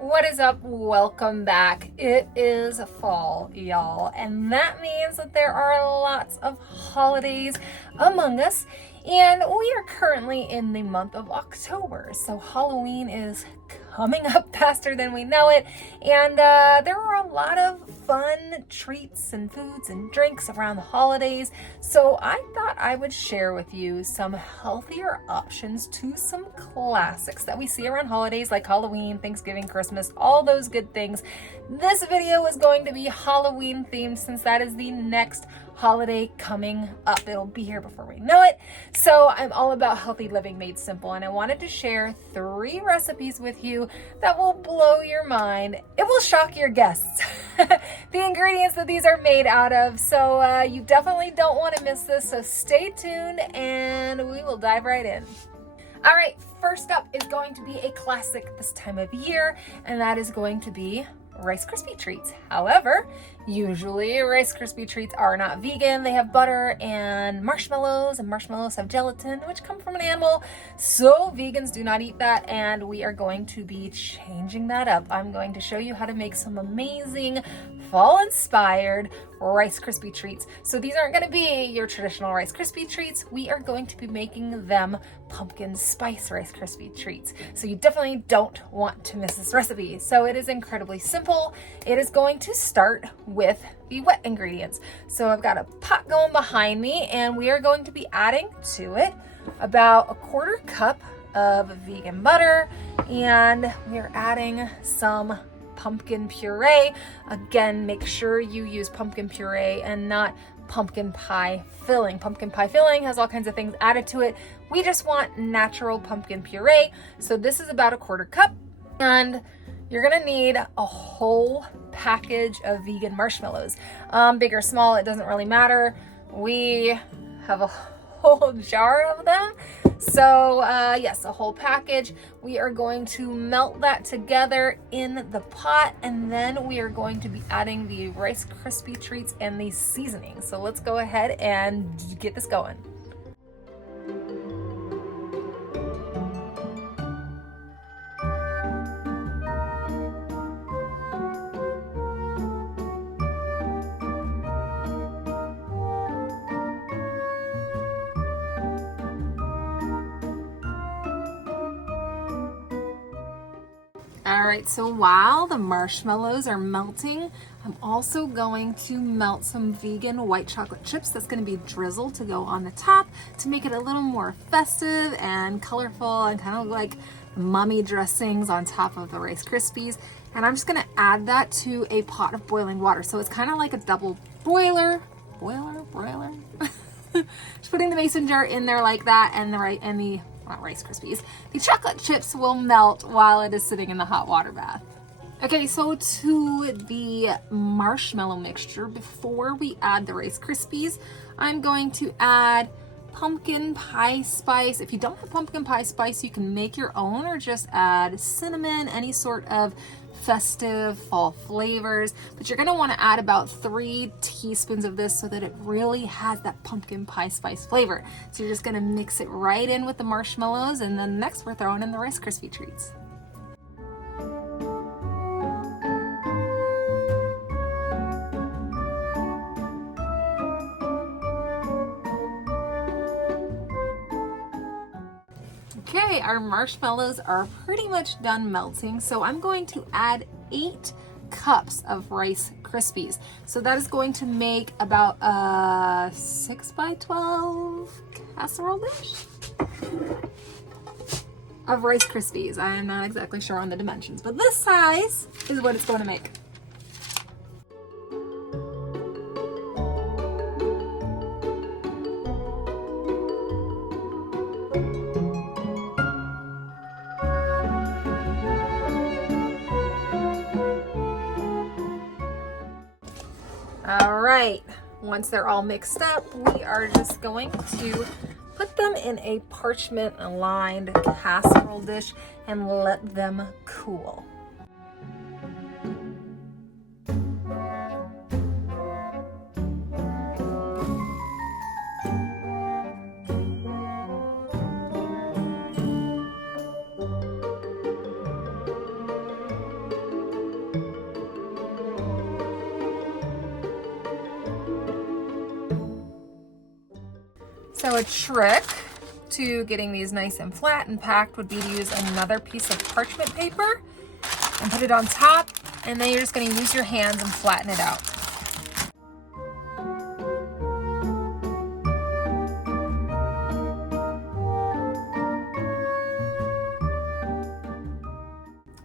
What is up? Welcome back. It is fall, y'all, and that means that there are lots of holidays among us, and we are currently in the month of October, so Halloween is coming up faster than we know it, and there are a lot of fun treats and foods and drinks around the holidays, so I thought I would share with you some healthier options to some classics that we see around holidays like Halloween, Thanksgiving, Christmas, all those good things. This video is going to be Halloween themed since that is the next holiday coming up. It'll be here before we know it. So I'm all about healthy living made simple, and I wanted to share 3 recipes with you that will blow your mind. It will shock your guests. The ingredients that these are made out of. So you definitely don't want to miss this. So stay tuned and we will dive right in. All right, first up is going to be a classic this time of year, and that is going to be Rice Krispie treats. However, usually Rice Krispie treats are not vegan. They have butter and marshmallows have gelatin, which come from an animal. So vegans do not eat that, and we are going to be changing that up. I'm going to show you how to make some amazing fall-inspired Rice Krispie treats. So these aren't going to be your traditional Rice Krispie treats. We are going to be making them pumpkin spice Rice Krispie treats. So you definitely don't want to miss this recipe. So it is incredibly simple. It is going to start with the wet ingredients. So I've got a pot going behind me, and we are going to be adding to it about 1/4 cup of vegan butter, and we're adding some pumpkin puree. Again, make sure you use pumpkin puree and not pumpkin pie filling. Pumpkin pie filling has all kinds of things added to it. We just want natural pumpkin puree. So this is about 1/4 cup, and you're gonna need a whole package of vegan marshmallows. Big or small, it doesn't really matter. We have a whole jar of them. So yes, a whole package. We are going to melt that together in the pot, and then we are going to be adding the Rice Krispie treats and the seasoning. So let's go ahead and get this going. All right, so while the marshmallows are melting, I'm also going to melt some vegan white chocolate chips. That's going to be drizzled to go on the top to make it a little more festive and colorful and kind of like mummy dressings on top of the Rice Krispies. And I'm just going to add that to a pot of boiling water. So it's kind of like a double broiler. Just putting the mason jar in there like that, and the not Rice Krispies, the chocolate chips will melt while it is sitting in the hot water bath. Okay, so to the marshmallow mixture, before we add the Rice Krispies, I'm going to add pumpkin pie spice. If you don't have pumpkin pie spice, you can make your own or just add cinnamon, any sort of festive fall flavors, but you're going to want to add about 3 teaspoons of this so that it really has that pumpkin pie spice flavor. So you're just going to mix it right in with the marshmallows, and then next we're throwing in the Rice Krispie treats. Okay, our marshmallows are pretty much done melting, so I'm going to add 8 cups of Rice Krispies. So that is going to make about a 6 by 12 casserole dish of Rice Krispies. I am not exactly sure on the dimensions, but this size is what it's going to make. All right, once they're all mixed up, we are just going to put them in a parchment lined casserole dish and let them cool. So a trick to getting these nice and flat and packed would be to use another piece of parchment paper and put it on top, and then you're just going to use your hands and flatten it out.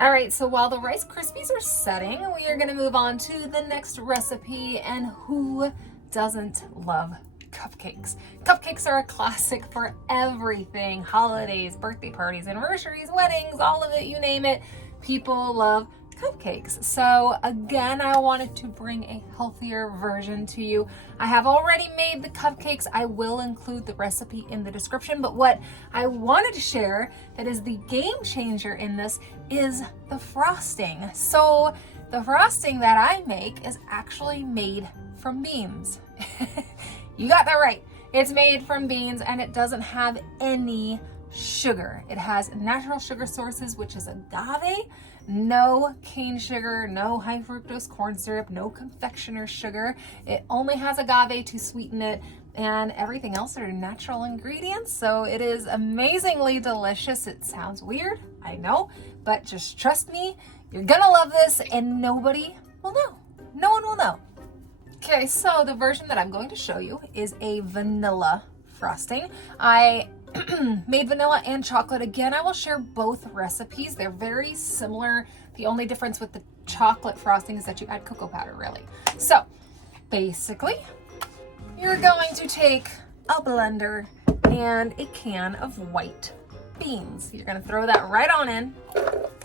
All right, so while the Rice Krispies are setting, we are gonna move on to the next recipe, and who doesn't love cupcakes? Cupcakes are a classic for everything, holidays, birthday parties, anniversaries, weddings, all of it, you name it, people love cupcakes. So again, I wanted to bring a healthier version to you. I have already made the cupcakes. I will include the recipe in the description, but what I wanted to share that is the game changer in this is the frosting. So the frosting that I make is actually made from beans. You got that right. It's made from beans, and it doesn't have any sugar. It has natural sugar sources, which is agave, no cane sugar, no high fructose corn syrup, no confectioner sugar. It only has agave to sweeten it, and everything else are natural ingredients. So it is amazingly delicious. It sounds weird, I know, but just trust me, you're gonna love this, and nobody will know. No one will know. Okay, so the version that I'm going to show you is a vanilla frosting. I made vanilla and chocolate. Again, I will share both recipes. They're very similar. The only difference with the chocolate frosting is that you add cocoa powder, really. So basically, you're going to take a blender and a can of white beans. You're gonna throw that right on in.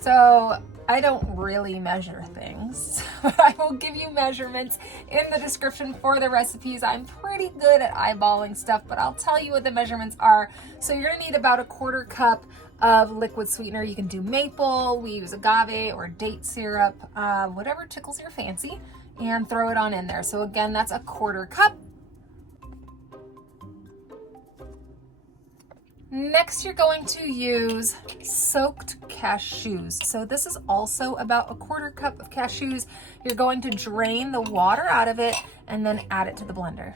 So I don't really measure things, but I will give you measurements in the description for the recipes. I'm pretty good at eyeballing stuff, but I'll tell you what the measurements are. So you're gonna need about 1/4 cup of liquid sweetener. You can do maple, we use agave or date syrup, whatever tickles your fancy, and throw it on in there. So again, that's 1/4 cup. Next, you're going to use soaked cashews. So this is also about 1/4 cup of cashews. You're going to drain the water out of it and then add it to the blender.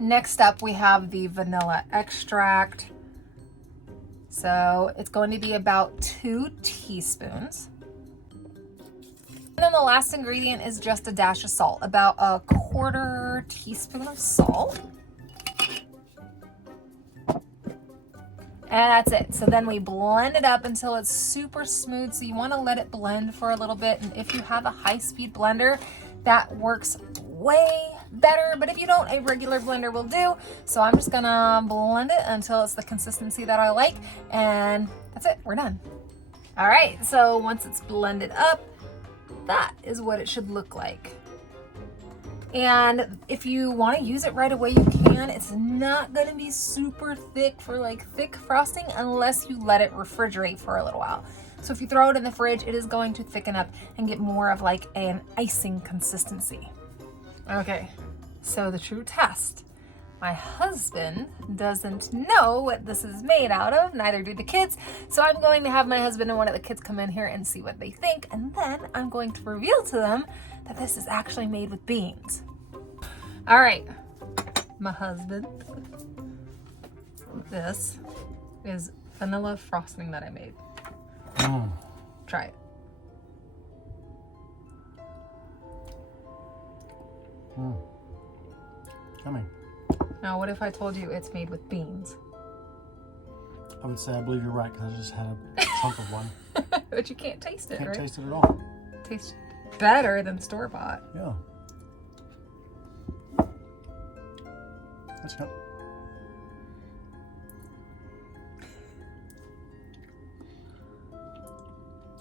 Next up, we have the vanilla extract. So it's going to be about 2 teaspoons. And then the last ingredient is just a dash of salt, about 1/4 teaspoon of salt. And that's it. So then we blend it up until it's super smooth. So you want to let it blend for a little bit. And if you have a high-speed blender, that works way better. But if you don't, a regular blender will do. So I'm just gonna blend it until it's the consistency that I like. And that's it, we're done. All right, so once it's blended up, that is what it should look like. And if you want to use it right away, you can. It's not going to be super thick for like thick frosting unless you let it refrigerate for a little while. So if you throw it in the fridge, it is going to thicken up and get more of like an icing consistency. Okay, so the true test. My husband doesn't know what this is made out of, neither do the kids. So I'm going to have my husband and one of the kids come in here and see what they think. And then I'm going to reveal to them that this is actually made with beans. All right, my husband, this is vanilla frosting that I made. Try it. Yummy. Now, what if I told you it's made with beans? I would say I believe you're right because I just had a chunk of one. But you can't taste it, Can't right? taste it at all. Tastes better than store-bought. Yeah. That's good.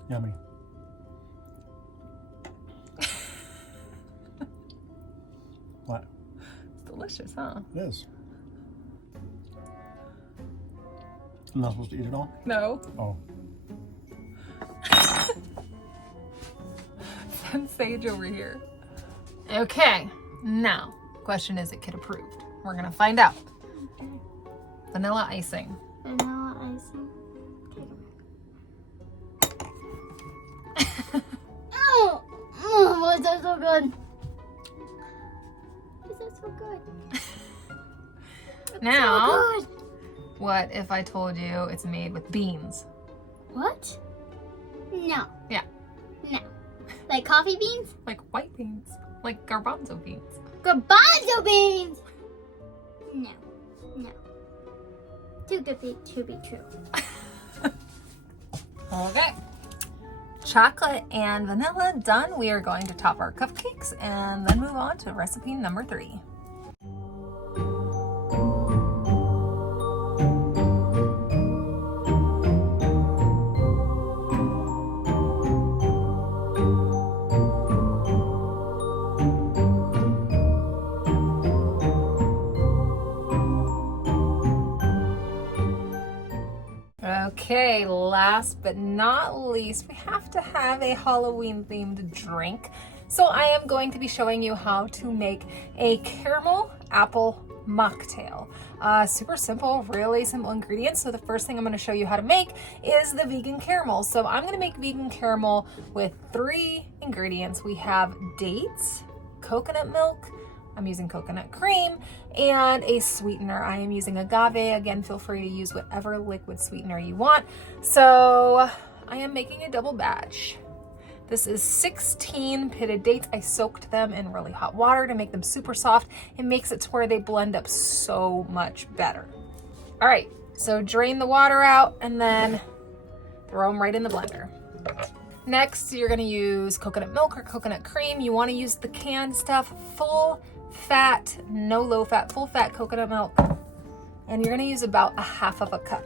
Yummy. What? It's delicious, huh? It is. I'm not supposed to eat it all? No. Oh. Send Sage over here. Okay, now, question is it kid approved? We're gonna find out. Okay. Vanilla icing. Vanilla icing. Oh, why is that so good? Why is that so good? Now, So good. what if I told you it's made with beans? What? No. Yeah. No. Like coffee beans? Like white beans. Like garbanzo beans. Garbanzo beans! No. No. Too good to be true. Okay. Chocolate and vanilla done. We are going to top our cupcakes and then move on to recipe number 3. Okay, last but not least, we have to have a Halloween themed drink. So I am going to be showing you how to make a caramel apple mocktail. Super simple, really simple ingredients. So the first thing I'm going to show you how to make is the vegan caramel. So I'm going to make vegan caramel with 3 ingredients. We have dates, coconut milk, I'm using coconut cream, and a sweetener. I am using agave. Again, feel free to use whatever liquid sweetener you want. So I am making a double batch. This is 16 pitted dates. I soaked them in really hot water to make them super soft. It makes it to where they blend up so much better. All right, so drain the water out and then throw them right in the blender. Next, you're gonna use coconut milk or coconut cream. You wanna use the canned stuff, full fat, no low fat, full fat coconut milk. And you're gonna use about 1/2 cup.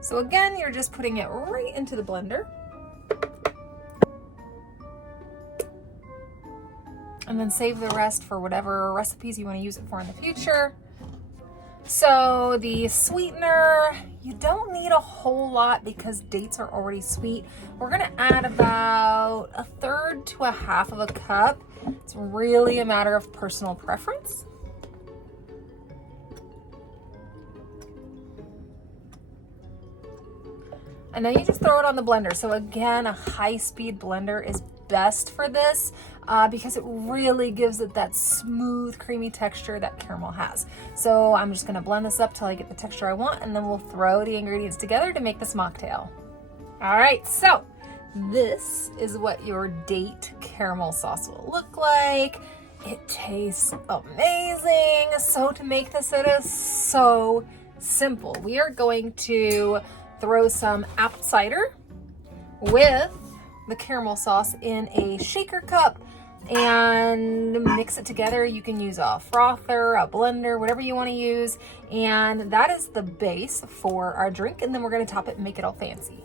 So again, you're just putting it right into the blender. And then save the rest for whatever recipes you wanna use it for in the future. So the sweetener, you don't need a whole lot because dates are already sweet. We're gonna add about 1/3 to 1/2 cup. It's really a matter of personal preference. And then you just throw it on the blender. So again, a high-speed blender is best for this because it really gives it that smooth, creamy texture that caramel has. So I'm just gonna blend this up till I get the texture I want, and then we'll throw the ingredients together to make this mocktail. All right, so this is what your date caramel sauce will look like. It tastes amazing. So to make this, it is so simple. We are going to throw some apple cider with the caramel sauce in a shaker cup and mix it together. You can use a frother, a blender, whatever you want to use. And that is the base for our drink. And then we're going to top it and make it all fancy.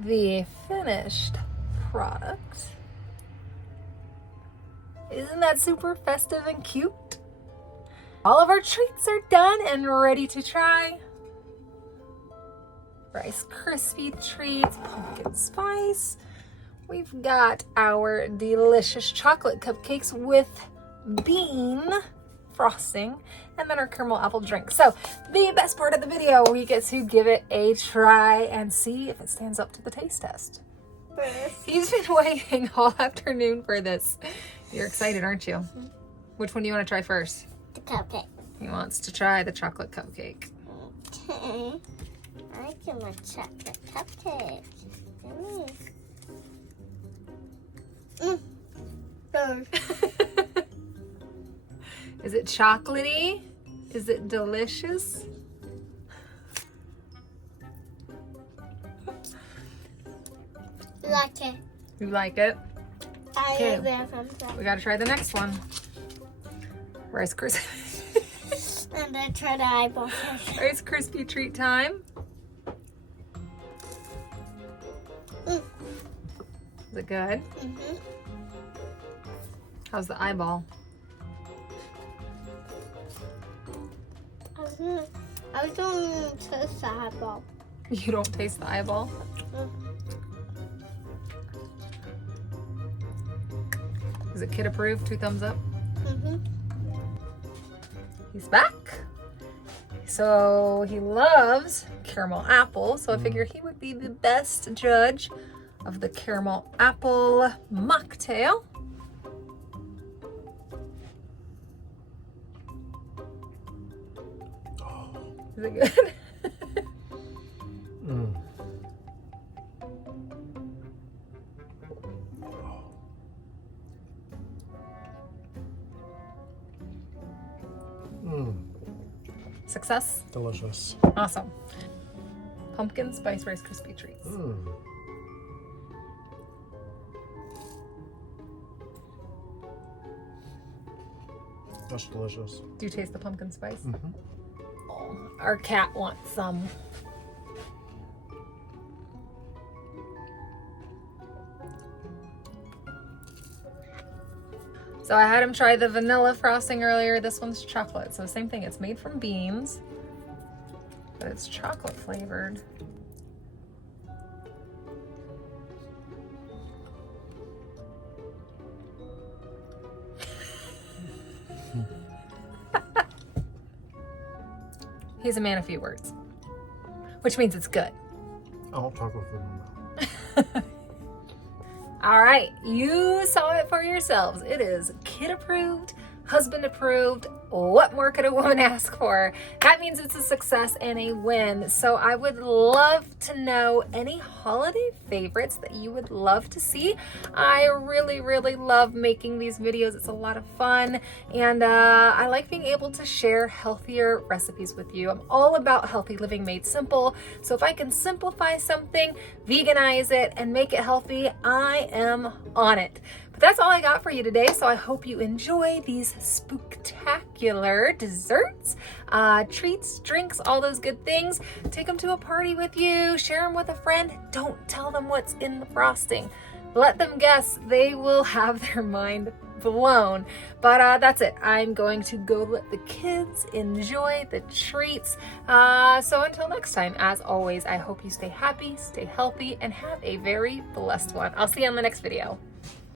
The finished product. Isn't that super festive and cute? All of our treats are done and ready to try. Rice Krispie treats, pumpkin spice. We've got our delicious chocolate cupcakes with bean frosting, and then our caramel apple drink. So the best part of the video, we get to give it a try and see if it stands up to the taste test. He's been waiting all afternoon for this. You're excited, aren't you? Which one do you want to try first? The cupcake. He wants to try the chocolate cupcake. Okay. I can like chocolate cupcake. Is it chocolatey? Is it delicious? Like it. You like it? Okay. I love it. We gotta try the next one. Rice Krispie. And then try the eyeball first. Rice Krispie treat time. Is it good? Mm-hmm. How's the eyeball? I don't even taste the eyeball. You don't taste the eyeball? Is it kid approved? 2 thumbs up? He's back. So he loves caramel apple, so I figure he would be the best judge of the caramel apple mocktail. Is it good? Success? Delicious. Awesome. Pumpkin spice Rice Krispie treats. That's delicious. Do you taste the pumpkin spice? Oh, our cat wants some. So I had him try the vanilla frosting earlier. This one's chocolate. So same thing, it's made from beans, but it's chocolate flavored. He's a man of few words, which means it's good. I want chocolate food in my mouth. All right, you saw it for yourselves. It is kid approved, husband approved. What more could a woman ask for? That means it's a success and a win. So I would love to know any holiday favorites that you would love to see. I really, really love making these videos. It's a lot of fun. And I like being able to share healthier recipes with you. I'm all about healthy living made simple. So if I can simplify something, veganize it, and make it healthy, I am on it. But that's all I got for you today. So I hope you enjoy these spooktacular desserts, treats, drinks, all those good things. Take them to a party with you, share them with a friend. Don't tell them what's in the frosting. Let them guess. They will have their mind blown. But that's it. I'm going to go let the kids enjoy the treats. So until next time, as always, I hope you stay happy, stay healthy, and have a very blessed one. I'll see you on the next video.